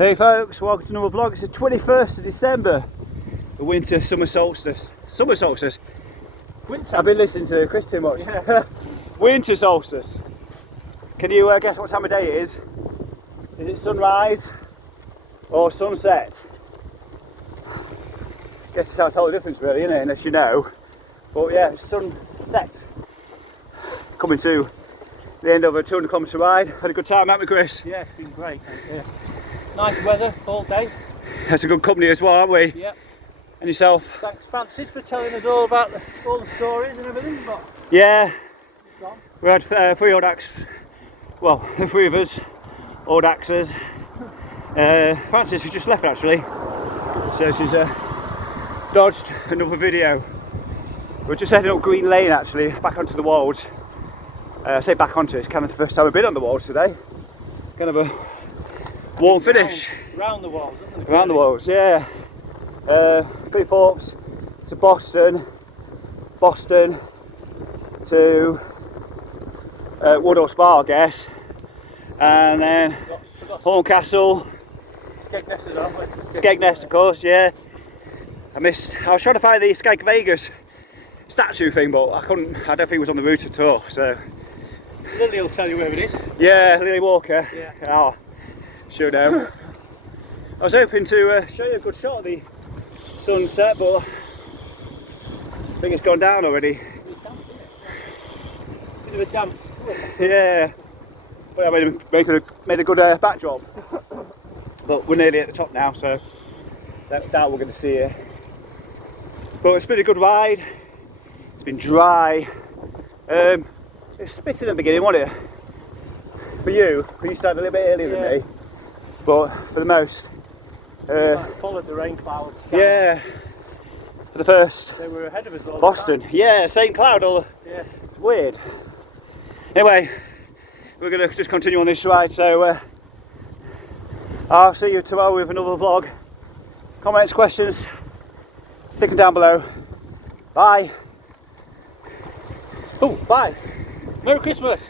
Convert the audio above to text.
Hey folks, welcome to another vlog. It's the 21st of December, the winter summer solstice. Summer solstice? Winter. I've been listening to Chris too much. Yeah. Winter solstice. Can you guess what time of day it is? Is it sunrise or sunset? Guess it's a total difference really, isn't it? Unless you know. But yeah, it's sunset. Coming to the end of a 200km ride. Had a good time, haven't we, Chris? Yeah, it's been great. Yeah. Nice weather all day. That's a good company as well, haven't we? Yep. And yourself? Thanks Francis for telling us all about all the stories and everything. But yeah. We had three audax. Well, the three of us, audaxers. Francis has just left actually, so she's dodged another video. We're just heading up Green Lane actually, back onto the Wolds. I say back onto, it's kind of the first time we've been on the Wolds today. Kind of a warm finish. Round the Wolds, isn't it? Around the Wolds, yeah. Cleethorpes to Boston to Woodhall Spa, I guess, and then Horncastle, Skegness, of course, yeah. I was trying to find the Skegness statue thing, but I couldn't. I don't think it was on the route at all. So Lily will tell you where it is. yeah, Lily Walker. Yeah. Oh, sure know. I was hoping to show you a good shot of the sunset, but I think it's gone down already. Bit of a damp. Yeah. Well, I made a good backdrop. But we're nearly at the top now, so doubt we're going to see it. But it's been a good ride. It's been dry. It's spitting at the beginning, wasn't it? For you started a little bit earlier than me. But for the most, Followed the rain clouds. yeah. For the first, They were ahead of us all Boston. the time. Yeah, same cloud. Yeah. It's weird. Anyway, we're going to just continue on this ride. So I'll see you tomorrow with another vlog. Comments, questions, stick them down below. Bye. Oh, bye. Merry Christmas.